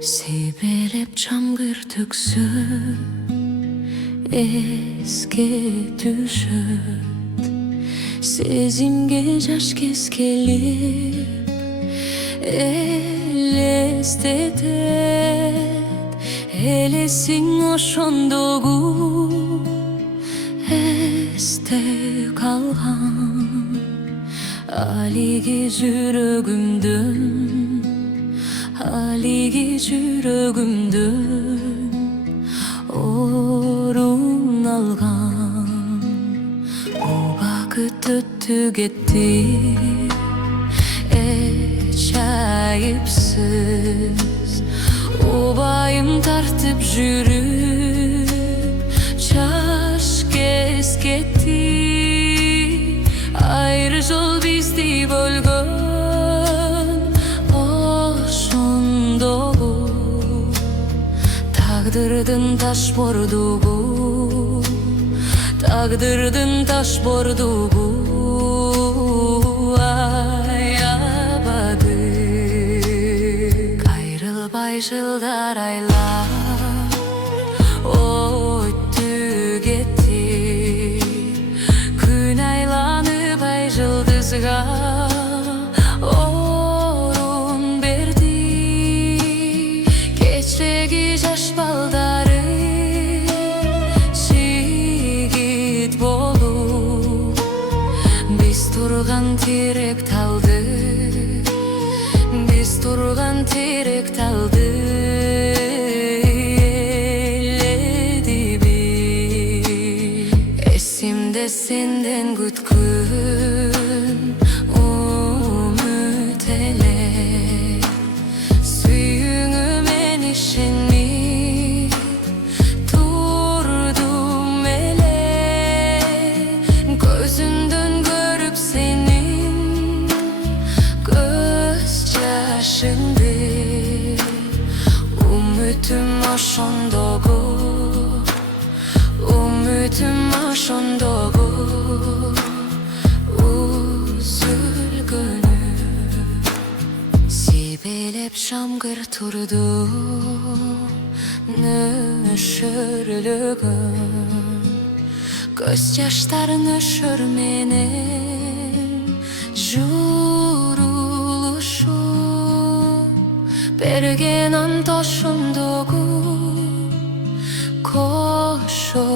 Себелеп жамгыр esке düşüp Sezimge жаш кез келип Элестетет Элесиң ошондогу Эсте калган Алиги жүрөгүмдүн орун алган убакыт өттү кетти эч айыпсыз убайым тартып жүрүп жаш кез кетти айры жол бизди бөлгөн Тагдырдын ташбордугу аябады Кайрылбай жылдар айлап өттү кетти Күн айланып ай жылдызга орун берди Кечеги жаш балдары Биз турган терек талды эледиби эсимде сенден күткөн үмүт эле сүйүүңө мен ишенип турдум эле көзүндөн көрүп сени Үмүтүм ошондогу үзүлгөнү Себелеп жамгыр турду нөшөрлөгөн Көз жаштар нөшөр менен журулушуп берген ант ошондогу кошо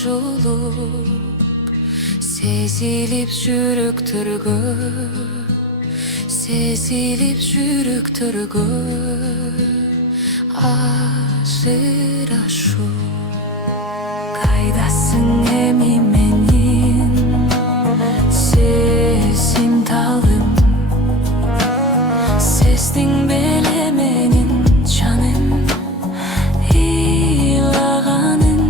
жулуп сезилип жүрөктөргө ажырашуу Кайдасың эми менин сезим талым сездиң беле менин жаным ыйлаганын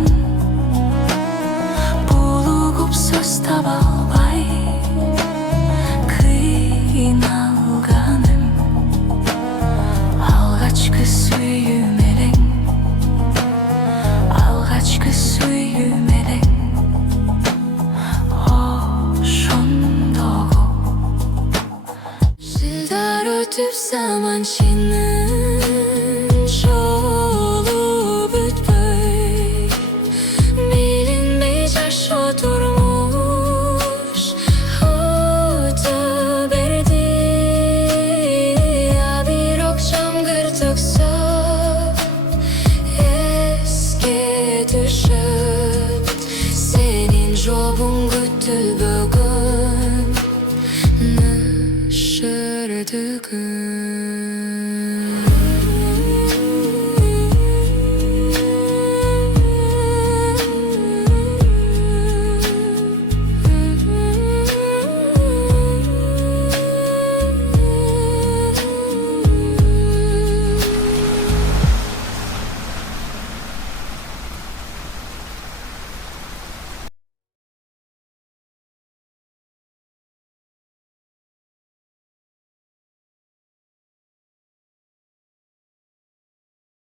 булугуп сөз таба албай кыйналганым алгачкы сүйүүм элең ошондогу жылдар өтүп заман чынын жолу бүтпөй билинбей жашоо турмуш өтө берди а бирок жамгыр төксө эске түшөт сенин жолуң күтүлбөгөн нөшөрдүгү